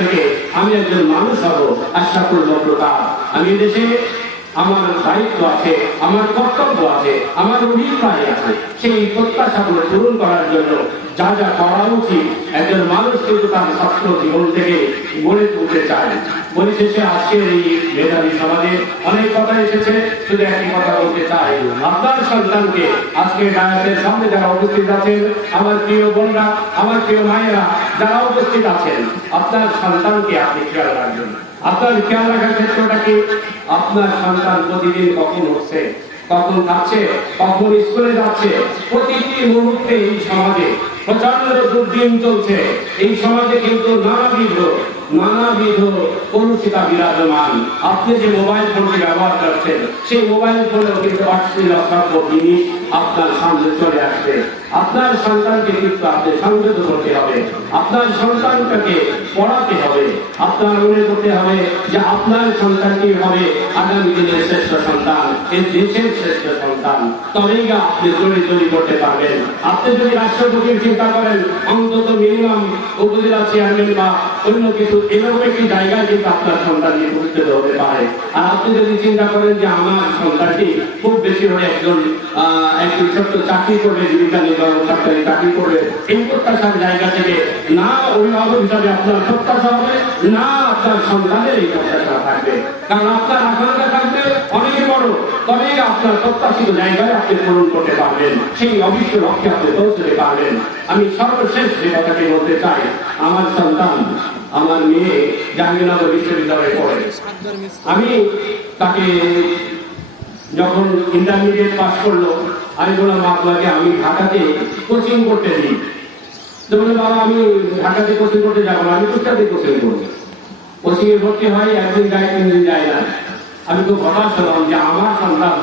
থেকে আমি একজন মানুষ হব আশাকুল প্রকার আমি দেশে আমার দায়িত্ব আছে, আমার কর্তব্য আছে, আমার অভিপ্রায় আছে। সেই প্রত্যাশাগুলো পূরণ করার জন্য যা যা করা উচিত, একজন মানুষ কিন্তু তার ছাত্র জীবন থেকে গড়ে তুলতে চায়। পরিশেষে আজকের এই মেধাবী সমাজে অনেক কথা এসেছে, শুধু একই কথা বলতে চাই। আপনার সন্তানকে আজকে ডায়াসের সামনে যারা উপস্থিত আছেন, আমার প্রিয় বোনরা, আমার প্রিয় মায়েরা যারা উপস্থিত আছেন, আপনার সন্তানকে আপনি খেয়াল রাখবেন। আপনার খেয়াল রাখার ক্ষেত্রটাকে আপনার সন্তান প্রতিদিন কখন হচ্ছে কখন খাচ্ছে, কখন স্কুলে যাচ্ছে, প্রতিটি মুহূর্তে এই সমাজে প্রচণ্ড দুর্দিন চলছে। এই সমাজে কিন্তু নানাবিধ নানাবিধ কলুষিতা বিরাজমান। আপনি যে মোবাইল ফোনটি ব্যবহার করছেন, সেই মোবাইল ফোনেও কিন্তু অশ্লীল অসভ্য জিনিস আপনার সামনে চলে আসবে। আপনার সন্তানকে কিন্তু আপনি সংযত করতে হবে। আপনার সন্তানটাকে পড়াতে হবে। আপনার মনে করতে হবে যে আপনার সন্তানটি হবে আগামী দিনের শ্রেষ্ঠ সন্তান, এই দেশের শ্রেষ্ঠ সন্তান। তবেই গা আপনি তৈরি তৈরি করতে পারবেন। আপনি যদি রাষ্ট্রপতির চিন্তা করেন, অন্তত মিনিমাম উপজেলা চেয়ারম্যান বা অন্য কিছু এরকম একটি জায়গায় কিন্তু আপনার সন্তান নিয়ে হতে পারে। আর আপনি যদি চিন্তা করেন যে আমার সন্তানটি খুব বেশি হলে একজন একটি ছোট্ট চাকরি করবে, জীবিকা নির্বাহ সরকারি চাকরি করবে, এই প্রত্যাশার জায়গা থেকে না অভিভাবক হিসাবে আপনার প্রত্যাশা হবে, না আপনার সন্তানের এই প্রত্যাশা থাকবে। কারণ আপনার আকাঙ্ক্ষা থাকবে অনেক বড়, তবে আপনার প্রত্যাশিত জায়গায় আপনি পূরণ করতে পারবেন, সেই অবিশ্ব লক্ষ্যে আপনি পৌঁছতে পারবেন। আমি সর্বশেষ যে কথাটি বলতে চাই, আমার সন্তান আমার মেয়ে জাহাঙ্গীরনগর বিশ্ববিদ্যালয়ে পড়ে। আমি তাকে যখন ইন্টারমিডিয়েট পাস করল আমি বললাম আপনাকে আমি ঢাকাতে কোচিং করতে দিই। তো বলে বাবা, আমি ঢাকাতে কোচিং করতে যাব না, আমি কুষ্টাতে কোচিং করব। কোচিং এ ভর্তি হয়, একদিন যায় তিন দিন যায় না। আমি খুব হতাশ হলাম যে আমার সন্তান,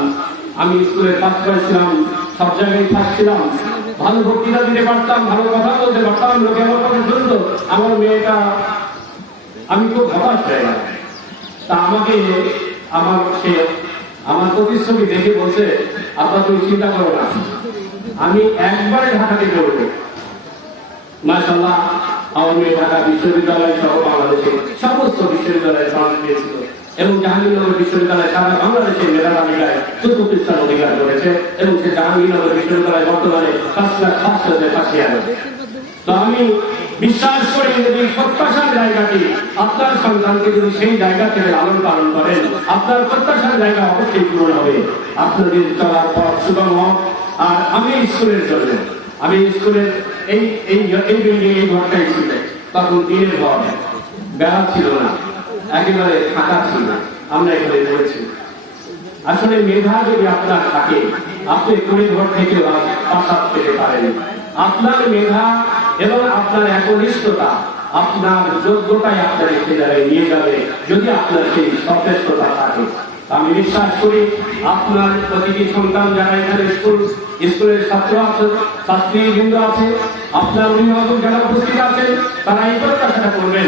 আমি স্কুলে পাস করেছিলাম, সব জায়গায় থাকছিলাম ছিলাম। ভালো বক্তৃতা দিতে পারতাম, ভালো কথা বলতে পারতাম, লোকে আমার কথা শুনতো। আমার মেয়েটা আমি হতাশ হয়ে গেলাম। তা আমাকে, আমার সে, আমার প্রতিচ্ছবি দেখে বলছে আপনার তুমি চিন্তা করো না। আমি একবারে ঢাকাতে করব মাসাল্লাহ আমার মেয়ে ঢাকা বিশ্ববিদ্যালয় সহ বাংলাদেশে সমস্ত বিশ্ববিদ্যালয়ে স্থান পেয়েছিল এবং জাহাঙ্গীরনগর বিশ্ববিদ্যালয় সারা বাংলাদেশের মেধা তালিকায় চতুর্থ স্থান অধিকার করেছে এবং সে জাহাঙ্গীরনগর বিশ্ববিদ্যালয় বর্তমানে পাঁচ লাখ সাতশো ফাঁসি আছে তো আমি বিশ্বাস করি যদি প্রত্যাশার জায়গাটি, আপনার সন্তানকে যদি সেই জায়গা থেকে লালন পালন করেন, আপনার প্রত্যাশার জায়গা অবশ্যই পূরণ হবে। আপনাদের চলার পথ সুগম হোক। আর আমি স্কুলের জন্য, আমি স্কুলের এই এই এই বিল্ডিং এই ঘরটাই ছিল তখন দিনের ঘর বেড়া ছিল না, একেবারে ফাঁকা ছিল না, আমরা এখানে রয়েছি। আসলে মেধা যদি আপনার থাকে, আপনি কুড়ি ঘর থেকে পাশাপ পেতে পারেন। আপনার মেধা এবং আপনার একনিষ্ঠতা, আপনার যোগ্যতাই আপনার একটি জায়গায় নিয়ে যাবে যদি আপনার সেই সচেষ্টতা থাকে। আমি বিশ্বাস করি আপনার প্রতিটি সন্তান যারা এখানে স্কুল, স্কুলের ছাত্র আছে ছাত্রীবৃন্দ আছে, আপনার অভিভাবক যারা উপস্থিত আছেন, তারা এই প্রত্যাশাটা করবেন,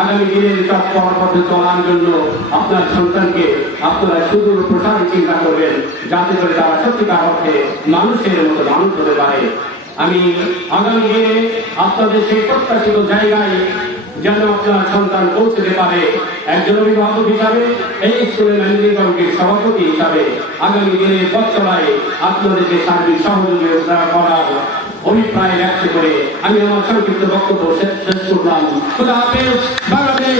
আগামী দিনের চক্কর পথে চলার জন্য আপনার সন্তানকে আপনারা সুদূর প্রসারী চিন্তা করবেন, যাতে করে তারা সত্যিকার অর্থে মানুষের মতো মানুষ হতে পারে। আমি আগামী দিনে আপনাদের সেই প্রত্যাশিত জায়গায় যেন আপনার সন্তান পৌঁছতে পারে। একজন অভিভাবক হিসাবে, এই স্কুলের ম্যানেজিং কমিটির সভাপতি হিসাবে আগামী দিনে চলায় আপনাদেরকে সার্বিক সহযোগিতা করার অভিপ্রায় ব্যক্ত করে আমি আমার সংক্ষিপ্ত বক্তব্য শেষ করলাম। খুদা হাফেজ, বাংলাদেশ